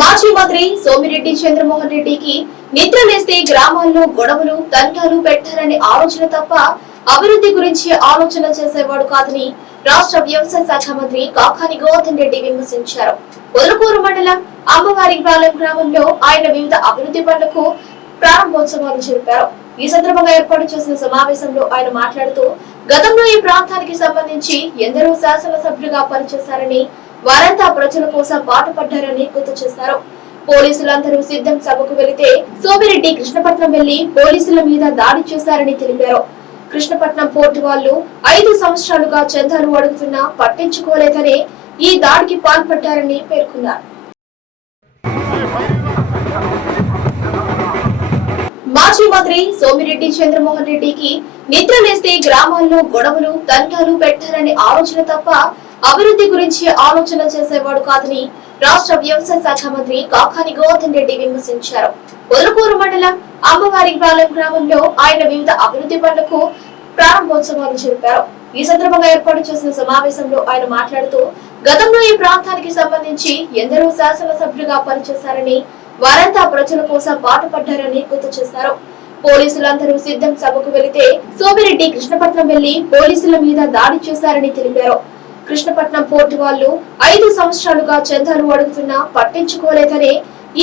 మాజీ మంత్రి సోమిరెడ్డి చంద్రమోహన్ రెడ్డికి నిద్రలేస్తే గ్రామాల్లో గొడవలు తంటాలు పెట్టారనే ఆలోచన తప్ప అభివృద్ధి గురించి ఆలోచన చేసేవాడు కాదని రాష్ట్ర వ్యవసాయ శాఖ మంత్రి కాకాని గోవర్ధన్ రెడ్డి విమర్శించారు. పొదలకూరు మండలం అమ్మవారి పాలెం గ్రామంలో ఆయన వివిధ అభివృద్ధి పనులకు ప్రారంభోత్సవాలు జరిపారు. ఈ సందర్భంగా ఏర్పాటు చేసిన సమావేశంలో ఆయన మాట్లాడుతూ గతంలో ఈ ప్రాంతానికి సంబంధించి ఎందరో శాసనసభ్యులుగా పనిచేశారని వారంతా ప్రజల కోసం పాటుపడ్డారని గుర్తు చేశారు. పోలీసులందరూ సిద్ధం సభకు వెళితే సోమిరెడ్డి కృష్ణపట్నం వెళ్ళి పోలీసుల మీద దాడి చేశారని తెలిపారు. కృష్ణపట్నం పోర్టు వాళ్ళు ఐదు సంవత్సరాలుగా చందాలు అడుగుతున్నా పట్టించుకోలేదని ఈ దాడికి పాల్పడ్డారని పేర్కొన్నారు. మాజీ మంత్రి సోమిరెడ్డి చంద్రమోహన్ రెడ్డికి నిద్రలేస్తే గ్రామాల్లో గొడవలు తంటాలు పెట్టారనే ఆలోచన తప్ప అభివృద్ధి గురించి ఆలోచన చేసేవాడు కాదని రాష్ట్ర వ్యవసాయ శాఖ మంత్రి కాకాని గోవర్ధన్ రెడ్డి విమర్శించారు. పొదలకూరు మండలం అమ్మవారి పాలెం గ్రామంలో ఆయన వివిధ అభివృద్ధి పనులకు ప్రారంభోత్సవాలు జరిపారు. ఈ సందర్భంగా ఏర్పాటు చేసిన సమావేశంలో ఆయన మాట్లాడుతూ గతంలో ఈ ప్రాంతానికి సంబంధించి ఎందరో శాసనసభ్యులుగా పనిచేశారని వారంతా ప్రజల కోసం పాటుపడ్డారని గుర్తు చేశారు. పోలీసులందరూ సిద్ధం సభకు వెళితే సోమిరెడ్డి కృష్ణపట్నం వెళ్ళి పోలీసుల మీద దాడి చేశారని తెలిపారు. కృష్ణపట్నం పోర్టు వాళ్ళు ఐదు సంవత్సరాలుగా చందాలు అడుగుతున్నా పట్టించుకోలేదని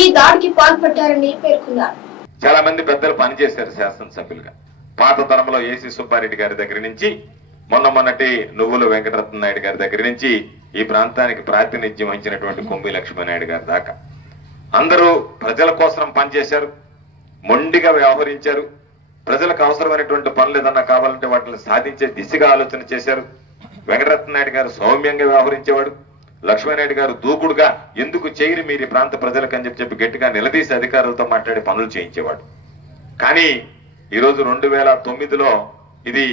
ఈ దాడికి పాల్పడ్డారని పేర్కొన్నారు. చాలా మంది పెద్దలు పనిచేశారు శాసనసభ్యులుగా. పాత తరంలో ఏసీ సుబ్బారెడ్డి గారి దగ్గర నుంచి మొన్న మొన్నటి నువ్వుల వెంకటరత్న నాయుడు గారి దగ్గర నుంచి ఈ ప్రాంతానికి ప్రాతినిధ్యం వహించినటువంటి కొమ్మి లక్ష్మీనాయుడు గారి దాకా. అందరూ ప్రజల కోసం పనిచేశారు మొండిగా వ్యవహరించారు ప్రజలకు అవసరమైనటువంటి పనులు ఏదన్నా కావాలంటే వాటిని సాధించే దిశగా ఆలోచన చేశారు. వెంకటరత్న నాయుడు గారు సౌమ్యంగా వ్యవహరించేవాడు. లక్ష్మీనాయుడు గారు దూకుడుగా ఎందుకు చేయరు మీరు ఈ ప్రాంత ప్రజలకు అని చెప్పి చెప్పి గట్టిగా నిలదీసి అధికారులతో మాట్లాడి పనులు చేయించేవాడు. కానీ ఈరోజు రెండు వేల తొమ్మిదిలో ఇది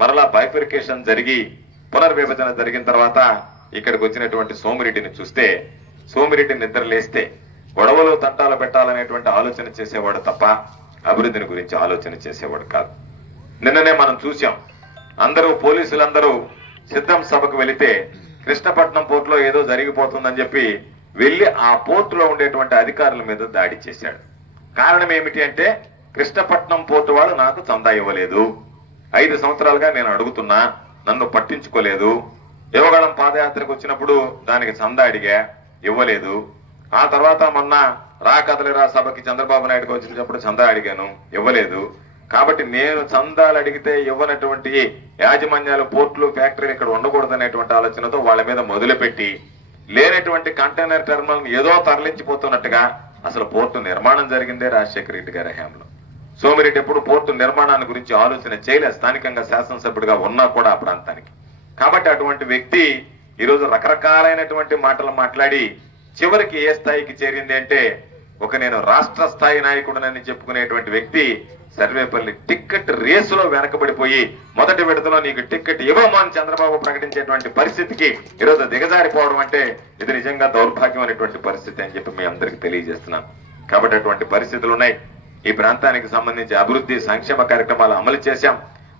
మరలా బైఫిరికేషన్ జరిగి పునర్విభజన జరిగిన తర్వాత ఇక్కడికి వచ్చినటువంటి సోమిరెడ్డిని చూస్తే సోమిరెడ్డి నిద్ర లేస్తే గొడవలు తంటాలు పెట్టాలనేటువంటి ఆలోచన చేసేవాడు తప్ప అభివృద్ధిని గురించి ఆలోచన చేసేవాడు కాదు. నిన్ననే మనం చూసాం అందరూ పోలీసులందరూ సిద్ధం సభకు వెళితే కృష్ణపట్నం పోర్టులో ఏదో జరిగిపోతుందని చెప్పి వెళ్ళి ఆ పోర్టులో ఉండేటువంటి అధికారుల మీద దాడి చేశాడు. కారణం ఏమిటి అంటే కృష్ణపట్నం పోర్టు వాడు నాకు చందా ఇవ్వలేదు. ఐదు సంవత్సరాలుగా నేను అడుగుతున్నా నన్ను పట్టించుకోలేదు. యువగళం పాదయాత్రకు వచ్చినప్పుడు దానికి చందా అడిగా ఇవ్వలేదు. ఆ తర్వాత మొన్న రా కదలిరా సభకి చంద్రబాబు నాయుడుకి వచ్చినప్పుడు చందా అడిగాను ఇవ్వలేదు. కాబట్టి నేను చందాలు అడిగితే ఇవ్వనటువంటి యాజమాన్యాలు పోర్టులు ఫ్యాక్టరీలు ఇక్కడ ఉండకూడదనేటువంటి ఆలోచనతో వాళ్ళ మీద మొదలుపెట్టి లేనటువంటి కంటైనర్ టెర్మినల్ ఏదో తరలించిపోతున్నట్టుగా అసలు పోర్టు నిర్మాణం జరిగిందే రాజశేఖర రెడ్డి గారి హయాంలో. సోమిరెడ్డి ఎప్పుడు పోర్టు నిర్మాణాన్ని గురించి ఆలోచన చేయలేదు స్థానికంగా శాసనసభ్యుడిగా ఉన్నా కూడా ఆ ప్రాంతానికి. కాబట్టి అటువంటి వ్యక్తి ఈరోజు రకరకాలైనటువంటి మాటలు మాట్లాడి చివరికి ఏ స్థాయికి చేరింది అంటే ఒక నేను రాష్ట్ర స్థాయి నాయకుడనని చెప్పుకునేటువంటి వ్యక్తి సర్వేపల్లి టిక్కెట్ రేసులో వెనకబడిపోయి మొదటి విడతలో నీకు టిక్కెట్ ఇవ్వము అని చంద్రబాబు ప్రకటించేటువంటి పరిస్థితికి ఈరోజు దిగజారిపోవడం అంటే ఇది నిజంగా దౌర్భాగ్యం అనేటువంటి పరిస్థితి అని చెప్పి మీ అందరికి తెలియజేస్తున్నాం కాబట్టి అటువంటి పరిస్థితులు ఉన్నాయి. ఈ ప్రాంతానికి సంబంధించి అభివృద్ధి సంక్షేమ కార్యక్రమాలు అమలు చేశాం.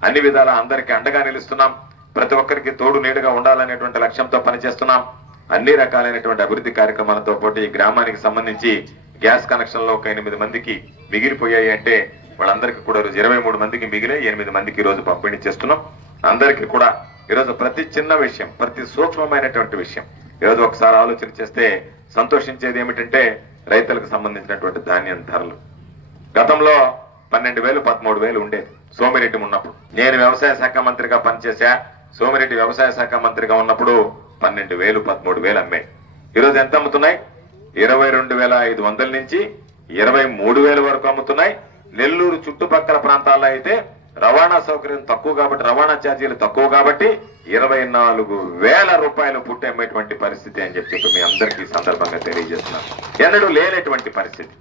అన్ని విధాల అందరికీ అండగా నిలుస్తున్నాం. ప్రతి ఒక్కరికి తోడు నీడుగా ఉండాలనేటువంటి లక్ష్యంతో పనిచేస్తున్నాం. అన్ని రకాలైనటువంటి అభివృద్ధి కార్యక్రమాలతో పాటు ఈ గ్రామానికి సంబంధించి గ్యాస్ కనెక్షన్లో ఒక ఎనిమిది మందికి మిగిలిపోయాయి అంటే వాళ్ళందరికీ కూడా రోజు ఇరవై మూడు మందికి మిగిలే ఎనిమిది మందికి ఈ రోజు పంపిణీ చేస్తున్నాం. అందరికీ కూడా ఈరోజు ప్రతి చిన్న విషయం ప్రతి సూక్ష్మమైనటువంటి విషయం ఈరోజు ఒకసారి ఆలోచన చేస్తే సంతోషించేది ఏమిటంటే రైతులకు సంబంధించినటువంటి ధాన్యం ధరలు. గతంలో పన్నెండు వేలు పదమూడు వేలు ఉండేది సోమిరెడ్డి ఉన్నప్పుడు. నేను వ్యవసాయ శాఖ మంత్రిగా పనిచేశా సోమిరెడ్డి వ్యవసాయ శాఖ మంత్రిగా ఉన్నప్పుడు పన్నెండు వేలు పదమూడు వేలు అమ్మాయి ఈరోజు ఎంత అమ్ముతున్నాయి? ఇరవై రెండు వేల ఐదు వందల నుంచి ఇరవై మూడు వేల వరకు అమ్ముతున్నాయి. నెల్లూరు చుట్టుపక్కల ప్రాంతాల్లో అయితే రవాణా సౌకర్యం తక్కువ కాబట్టి రవాణా ఛార్జీలు తక్కువ కాబట్టి ఇరవై నాలుగు వేల రూపాయలు పుట్టి అమ్మేటువంటి పరిస్థితి అని చెప్పి మీ అందరికీ సందర్భంగా తెలియజేస్తున్నాను. ఎన్నడూ లేనటువంటి పరిస్థితి.